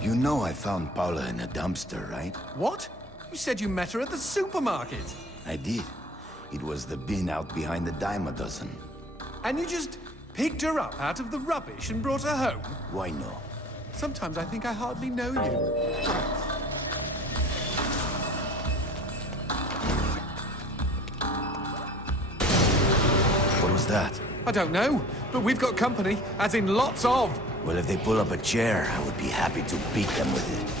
You know I found Paula in a dumpster, right? What? You said you met her at the supermarket. I did. It was the bin out behind the dime a dozen. And you just picked her up out of the rubbish and brought her home? Why no? Sometimes I think I hardly know you. What was that? I don't know, but we've got company, as in lots of. Well, if they pull up a chair, I would be happy to beat them with it.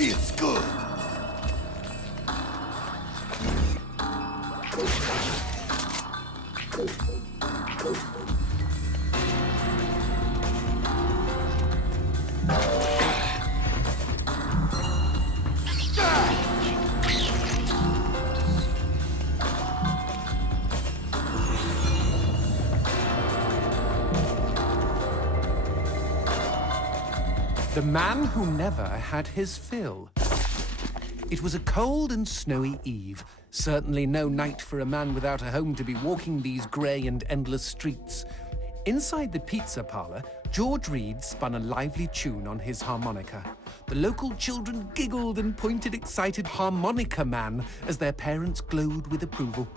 It's good. The man who never had his fill. It was a cold and snowy eve. Certainly no night for a man without a home to be walking these grey and endless streets. Inside the pizza parlour, George Reed spun a lively tune on his harmonica. The local children giggled and pointed excited harmonica man as their parents glowed with approval.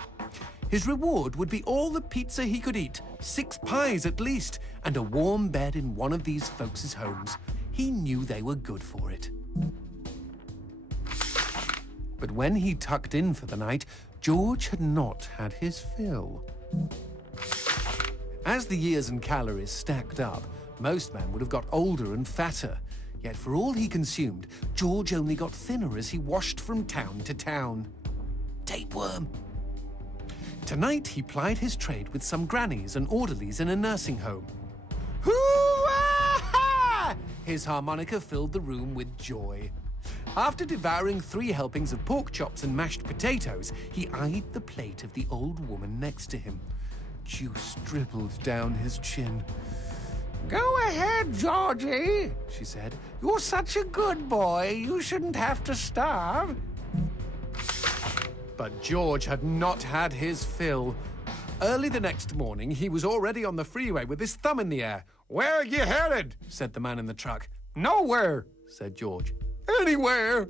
His reward would be all the pizza he could eat, 6 pies at least, and a warm bed in one of these folks' homes. He knew they were good for it. But when he tucked in for the night, George had not had his fill. As the years and calories stacked up, most men would have got older and fatter. Yet for all he consumed, George only got thinner as he washed from town to town. Tapeworm. Tonight he plied his trade with some grannies and orderlies in a nursing home. Hoo-ah-ha! His harmonica filled the room with joy. After devouring 3 helpings of pork chops and mashed potatoes, he eyed the plate of the old woman next to him. Juice dribbled down his chin. "Go ahead, Georgie," she said. "You're such a good boy. You shouldn't have to starve." But George had not had his fill. Early the next morning, he was already on the freeway with his thumb in the air. "Where are you headed?" said the man in the truck. "Nowhere," said George. "Anywhere."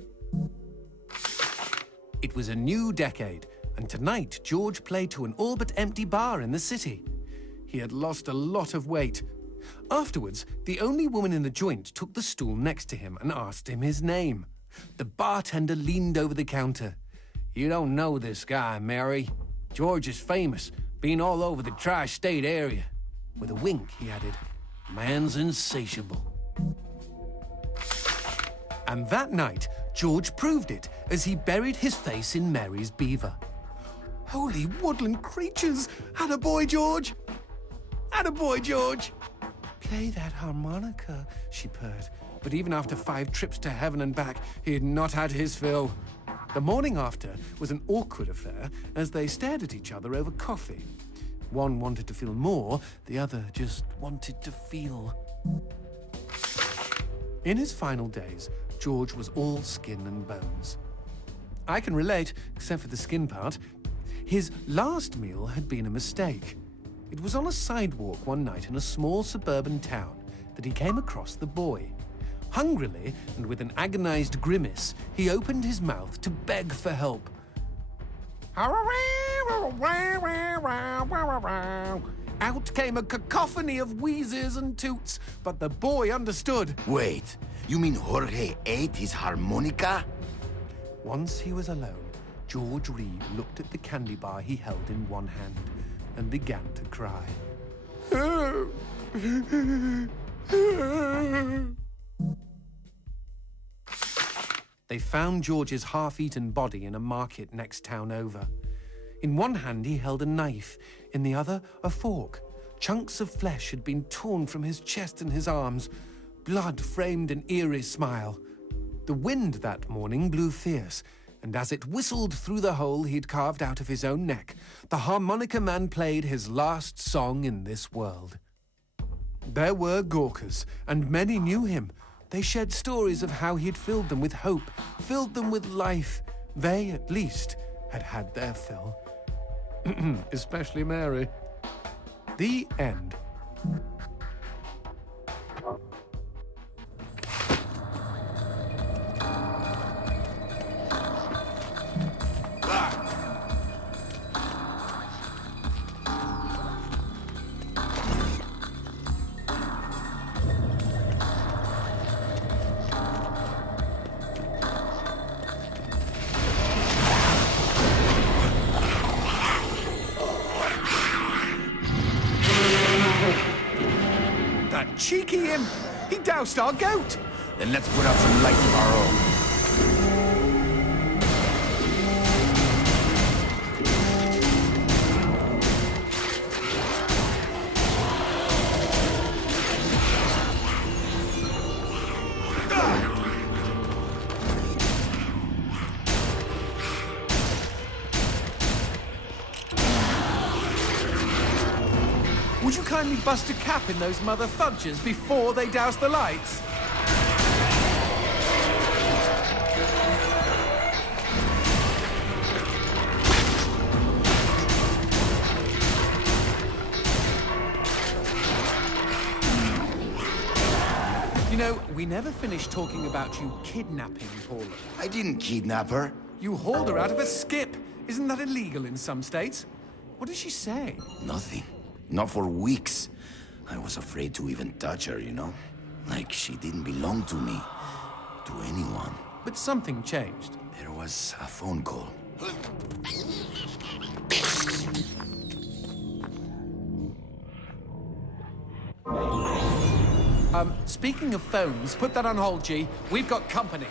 It was a new decade, and tonight George played to an all but empty bar in the city. He had lost a lot of weight. Afterwards, the only woman in the joint took the stool next to him and asked him his name. The bartender leaned over the counter. "You don't know this guy, Mary. George is famous, been all over the tri-state area." With a wink, he added, "Man's insatiable." And that night, George proved it as he buried his face in Mary's beaver. Holy woodland creatures! Attaboy, George! Attaboy, George! "Play that harmonica," she purred. But even after 5 trips to heaven and back, he had not had his fill. The morning after was an awkward affair as they stared at each other over coffee. One wanted to feel more, the other just wanted to feel. In his final days, George was all skin and bones. I can relate, except for the skin part. His last meal had been a mistake. It was on a sidewalk one night in a small suburban town that he came across the boy. Hungrily, and with an agonized grimace, he opened his mouth to beg for help. Out came a cacophony of wheezes and toots, but the boy understood. Wait, you mean Jorge ate his harmonica? Once he was alone, George Reed looked at the candy bar he held in one hand and began to cry. They found George's half-eaten body in a market next town over. In one hand he held a knife, in the other a fork. Chunks of flesh had been torn from his chest and his arms. Blood framed an eerie smile. The wind that morning blew fierce, and as it whistled through the hole he'd carved out of his own neck, the harmonica man played his last song in this world. There were Gawkers, and many knew him. They shared stories of how he'd filled them with hope, filled them with life. They, at least, had had their fill. Especially Mary. The end. That cheeky imp! He doused our goat! Then let's put out some lights of our own. Would you kindly bust a cap in those mother fudges before they douse the lights? You know, we never finished talking about you kidnapping Paula. I didn't kidnap her. You hauled her out of a skip. Isn't that illegal in some states? What did she say? Nothing. Not for weeks. I was afraid to even touch her, you know? Like she didn't belong to me. To anyone. But something changed. There was a phone call. Speaking of phones, put that on hold, G. We've got company.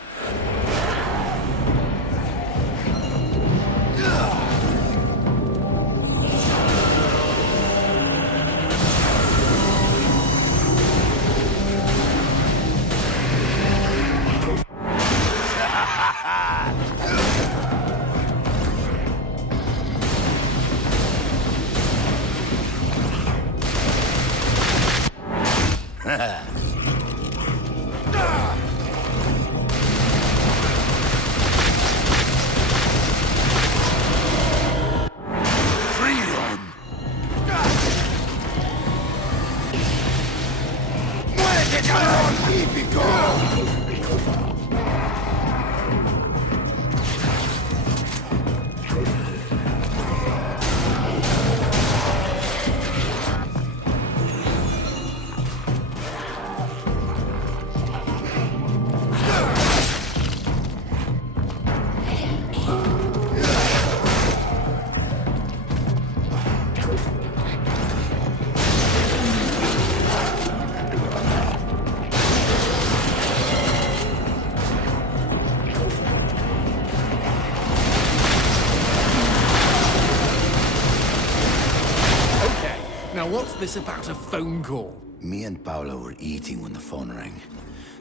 Now what's this about a phone call? Me and Paula were eating when the phone rang.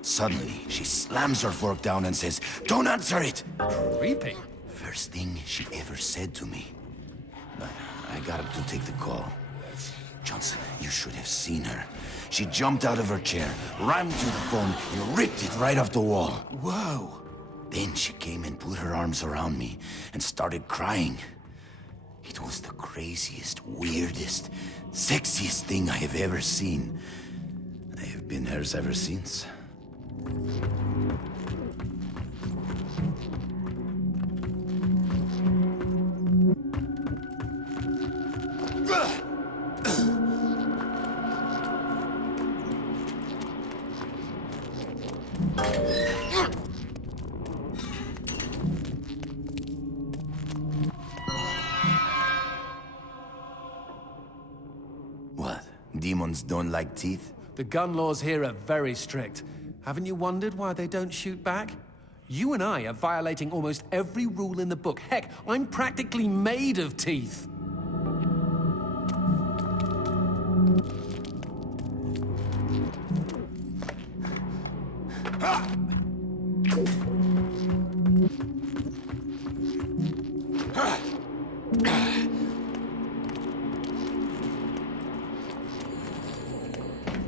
Suddenly, she slams her fork down and says, "Don't answer it!" Creepy. First thing she ever said to me. But I got up to take the call. Johnson, you should have seen her. She jumped out of her chair, ran to the phone, and ripped it right off the wall. Whoa. Then she came and put her arms around me and started crying. It was the craziest, weirdest, sexiest thing I have ever seen. I have been hers ever since. demons don't like teeth? The gun laws here are very strict. Haven't you wondered why they don't shoot back? You and I are violating almost every rule in the book. Heck, I'm practically made of teeth.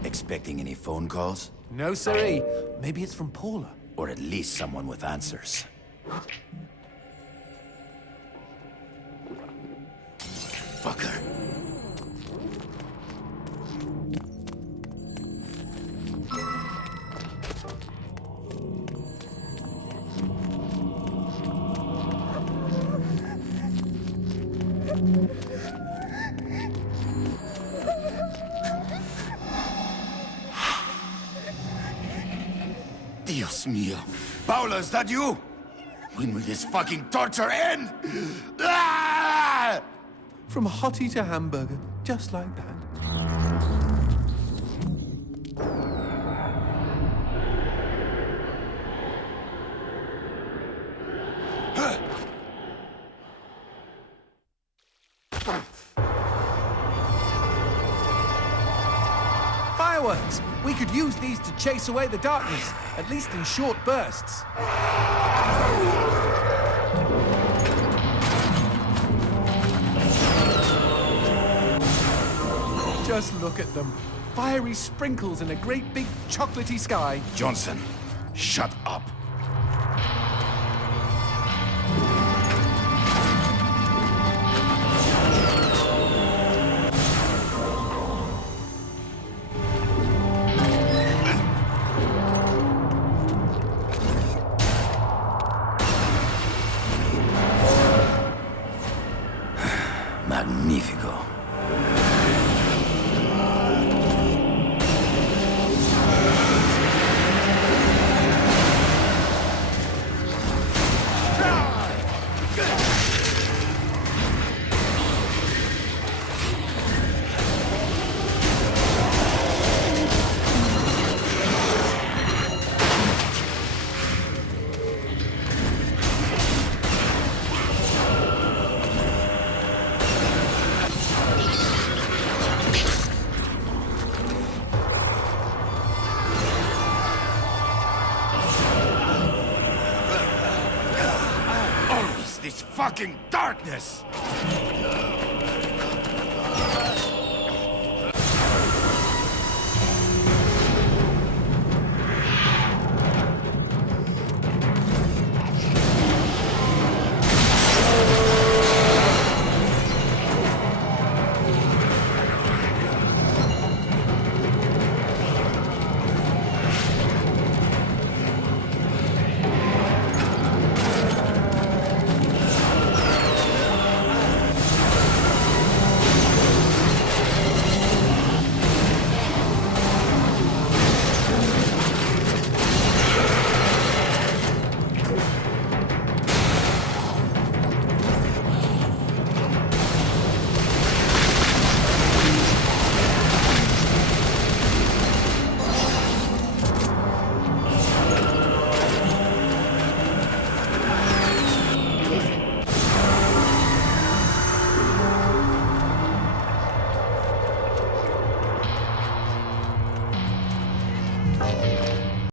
Expecting any phone calls? No, siree. Maybe it's from Paula. Or at least someone with answers. Fucker. Dios mío. Paula, is that you? When will this fucking torture end? Ah! From hottie to hamburger, just like that. Fireworks! We could use these to chase away the darkness, at least in short bursts. Just look at them. Fiery sprinkles in a great big chocolatey sky. Johnson, shut up. Magnifico. This fucking darkness!